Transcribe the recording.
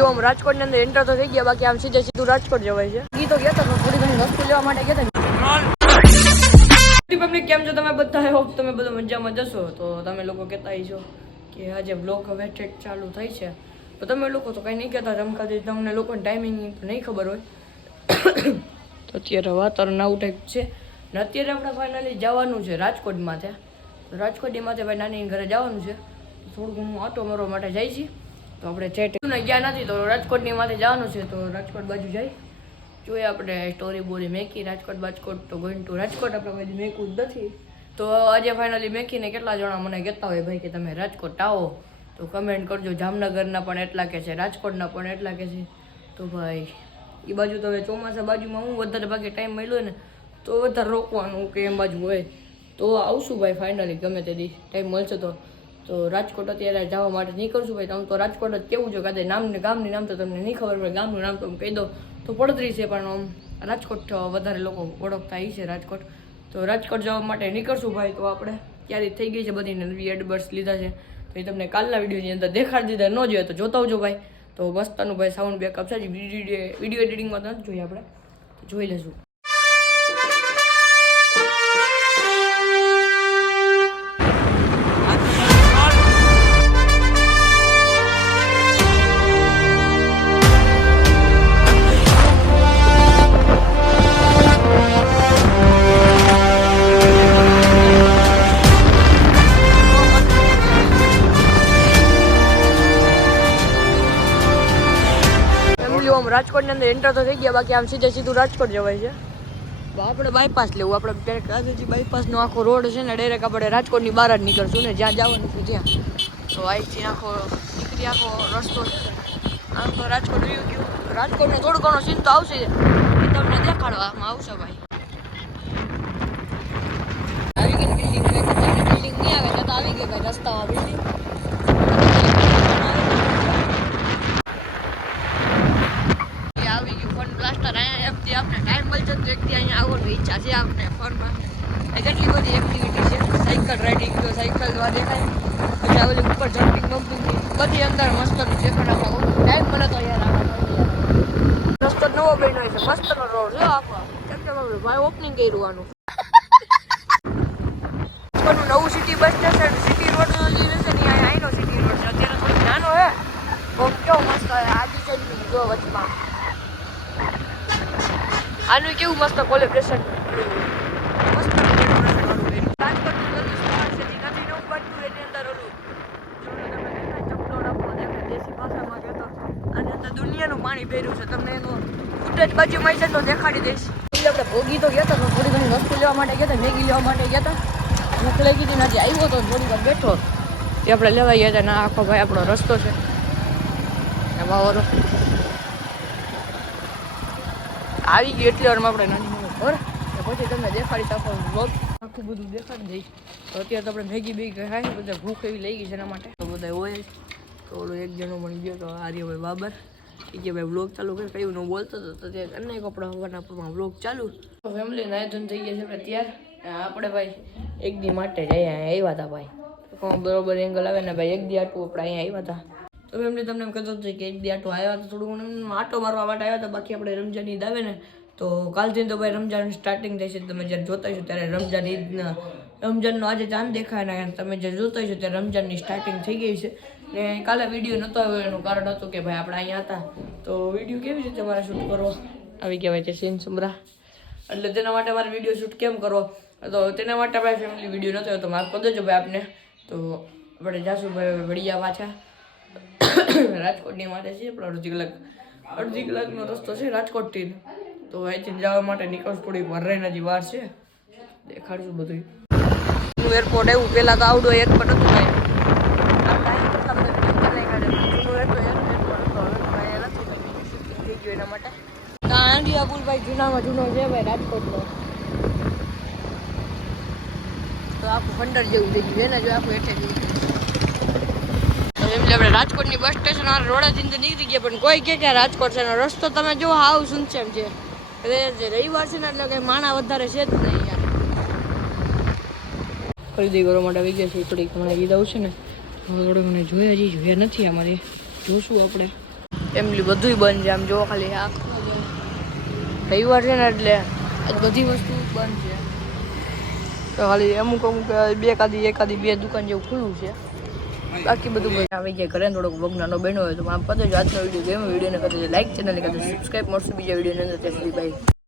Family આમ રાજકોટની અંદર એન્ટર તો થઈ ગયા, બાકી આમ સીધે સીધું રાજકોટ જવાય છે. ઈ તો ગયા હતા થોડી ઘણી વસ્તુ લેવા માટે ગયા હતા. કેમ છો તમે બધા? હોપ તમે બધા મજામાં જશો. તો તમે લોકો કહેતા છો કે આજે બ્લોગ હવે ઠેઠ ચાલુ થઈ છે. તો તમે લોકો તો કંઈ નહીં કહેતા રમકાથી તમને લોકોને ટાઈમિંગ નહીં ખબર હોય. તો અત્યારે વાતાવરણ આવું ટાઈપ છે. ને અત્યારે આપણે ફાઇનલી જવાનું છે રાજકોટમાં રાજકોટમાંથી ભાઈ નાની ઘરે જવાનું છે. થોડું ઘણું આટો મારવા માટે જાય છે. તો આપણે ચેટ ગયા નથી તો રાજકોટની માથે જવાનું છે તો રાજકોટ બાજુ જાય જોઈએ આપણે સ્ટોરી બોરી મેકી. રાજકોટ બાજકોટ તો ગોઈન ટુ રાજકોટ આપણે બાજુ મેકું જ નથી. તો આજે ફાઇનલી મેકીને કેટલા જણા મને કહેતા હોય, ભાઈ, કે તમે રાજકોટ આવો. તો કમેન્ટ કરજો. જામનગરના પણ એટલા કે છે, રાજકોટના પણ એટલા કે છે. તો ભાઈ એ બાજુ તો હવે ચોમાસા બાજુમાં હું વધારે ભાગે ટાઈમ મળ્યો ને, તો વધારે રોકવાનું કે એમ બાજુ હોય. તો આવશું ભાઈ ફાઇનલી ગમે તે ટાઈમ મળશે તો. તો રાજકોટ અત્યારે જવા માટે નીકળશું ભાઈ. તમે તો રાજકોટ જ કેવું છે? કદાચ નામને ગામની નામ તો તમને નહીં ખબર પડે. ગામનું નામ તો હું કહી દઉં તો પડતરી છે, પણ આમ રાજકોટ વધારે લોકો ઓળખતા છે રાજકોટ. તો રાજકોટ જવા માટે નીકળશું ભાઈ. તો આપણે ક્યારેય થઈ ગઈ છે બધી નવી એડબર્સ લીધા છે. તો એ તમને કાલના વિડીયોની અંદર દેખાડી દીધા. ન જોઈએ તો જોતા આવજો ભાઈ. તો મસ્તનું ભાઈ સાઉન્ડ બેકઅપ છે. વીડિયો એડિટિંગમાં તો જોઈએ આપણે. જોઈ લેશું. રાજકોટની અંદર એન્ટર તો થઈ ગયા, બાકી આમ સીધે સીધું રાજકોટ જવાય છે. આપણે બાયપાસ લેવું, આપણે ડાયરેક્ટ ગાંધીજી બાયપાસનો આખો રોડ છે ને ડાયરેક્ટ આપણે રાજકોટની બહાર જ નીકળશું ને, જ્યાં જવાનું છે ત્યાં. તો અહીંથી આખો, નીકળી આખો રસ્તો આમ તો રાજકોટ રહ્યું ગયું. રાજકોટને થોડું ઘણો સીન તો આવશે. એ તમને દેખાડવામાં આવશે ભાઈ. આવી ગઈ બિલ્ડિંગ નહીં આવે તો આવી ગઈ ભાઈ, રસ્તામાં બિલ્ડિંગ એ આવી ગયું ફન બ્લાસ્ટર અહીંયા એમથી આપણે મળશે અહીંયા આવવાની ઈચ્છા છે આપણે ફનમાં કેટલી બધી એક્ટિવિટી છે. સાયકલ રાઇડિંગ તો સાયકલ દ્વારા દેખાય. પછી આવેલી ઉપર જમ્પિંગ બમ્પિંગ બધી અંદર મસ્ત છે પણ આમાં ટાઈમ મળે તો યાર આવે મસ્ત નવો બન્યો છે. મસ્તનો રોડ છે. આપવા કેમ કે ભાઈ ઓપનિંગ કર્યું આનું. નવું city bus station city road જે છે ને અહીંયા આઈનો સિટી રોડ છે અત્યારે થોડું નાનો હે બહુ કેવો મસ્ત હે આદિ ચંદી જો વચમાં આનું કેવું મસ્ત કોલેબ્રેશન મસ્ત કોલેબ્રેશન વાળું કર્યું. રાજકોટનું બધું smart છે, જે નથી નવું બનતું એની અંદર ઓલું જોડે તમે દેખાય ચપલો ડબ્બો દેખાય, દેશી ભાષામાં કહેતો. આની અંદર દુનિયાનું પાણી ભર્યું છે. તમને એનું ફૂટેજ બાજુમાં છે તો દેખાડી દઈશ. એટલે આપણે ભોગી તો ગયા હતા પણ થોડી ઘણી વસ્તુ લેવા માટે ગયા હતા મેગી લેવા માટે ગયા હતા. ભૂખ હતી નથી આવ્યો તો થોડી વાર બેઠો. એ આપણે લેવા ગયા હતા ના આખો ભાઈ આપણો રસ્તો છે. એમાં આવી ગયું એટલે વારમાં આપણે નાની નાની પછી તમને દેખાડી શકો વ્લોગ આખું બધું દેખાડી દઈશ. તો અત્યારે તો આપણે મેગી બેગી ખાય બધા ભૂખ એવી લઈ ગઈ છે એના માટે. તો બધા હોય તો ઓલો એક જણો પણ ગયો તો આર્યભાઈ બાબર. એ કે ભાઈ વ્લોગ ચાલુ કરે કયું હું બોલતો હતો તો ત્યાં અન્ય કપડા હોવાના પણ વ્લોગ ચાલુ. ફેમિલી નાયધન થઈ ગયા છે આપણે ત્યાર આપણે ભાઈ એક દી માટે જ અહીંયા આવ્યા હતા ભાઈ. બરોબર એંગલ આવે ને ભાઈ એક દી આટલું આપણે અહીંયા આવ્યા હતા. તો એમને તમને એમ કહેતો હતો કે એક દી આટો આવ્યા તો થોડું ઘણું આટો મારવા માટે આવ્યા હતા, બાકી આપણે રમજાન ઈદ આવે ને, તો કાલથી તો ભાઈ રમજાન સ્ટાર્ટિંગ થઈ છે, તમે જ્યારે જોતા છો ત્યારે રમજાન ઈદના રમજાનનો આજે ચાંદ દેખાય ને તમે જે જોતા છો ત્યારે રમજાનની સ્ટાર્ટિંગ થઈ ગઈ છે. ને કાલે વીડિયો નહોતો આવ્યો, એનું કારણ હતું કે ભાઈ આપણે અહીંયા હતા. તો વીડિયો કેવી રીતે મારે શૂટ કરવો? આવી કહેવાય છે સીન સમરા. એટલે તેના માટે મારે વીડિયો શૂટ કેમ કરવો? તો તેના માટે ભાઈ ફેમિલી વીડિયો નહોતો તો મારે કરી દેજો ભાઈ આપને. તો આપણે જાશું ભાઈ વડિયા પાછા. રાજકોટની માટે છે પણ અડધી કલાક અડધી કલાકનો રસ્તો છે રાજકોટથી. તો અહીંથી જવા માટે નીકળશું થોડી વરરાઈના જે વાર છે. દેખાડશું બધું એરપોર્ટ એવું પહેલાં તો આવડું એરપોર્ટ હતું airport, એનું માટે. આ આંડિયા પુલ જૂનામાં જૂનો છે ભાઈ રાજકોટનો. તો આખું ફંડર જેવું થઈ ગયું એના જો આખું તો એમ આપણે રાજકોટની બસ સ્ટેશન રોડેથી અંદર નીકળી ગયા, પણ કોઈ કે રાજકોટ છે રસ્તો તમે જો હાવ સુનસેમ છે. એટલે રવિવાર છે ને, એટલે કંઈ માણા વધારે છે જ નહીં ખરીદી કરવા માટે આવી ગયા છે થોડીક મને ઈદ આવશે ને. હવે મને જોયા હજી જોયા નથી અમારે. જોશું આપણે. એમલી બધુંય બંધ છે, આમ જોવો ખાલી આ. રવિવાર છે ને, એટલે બધી વસ્તુ બંધ છે. તો ખાલી અમુક અમુક, બે કાદી એકાદી બે દુકાન જેવું ખુલ્લું છે. બાકી બધું બંધ આવી જાય ઘરે થોડોક વગ નાનો બન્યો હોય તો આમ પતે જ આજનો વીડિયો ગેમ વિડીયોને કદાચ લાઈક ચેનલને કદાચ સબસ્ક્રાઈબ મળશે બીજા વિડીયોની અંદર. ત્યાં સુધી બાય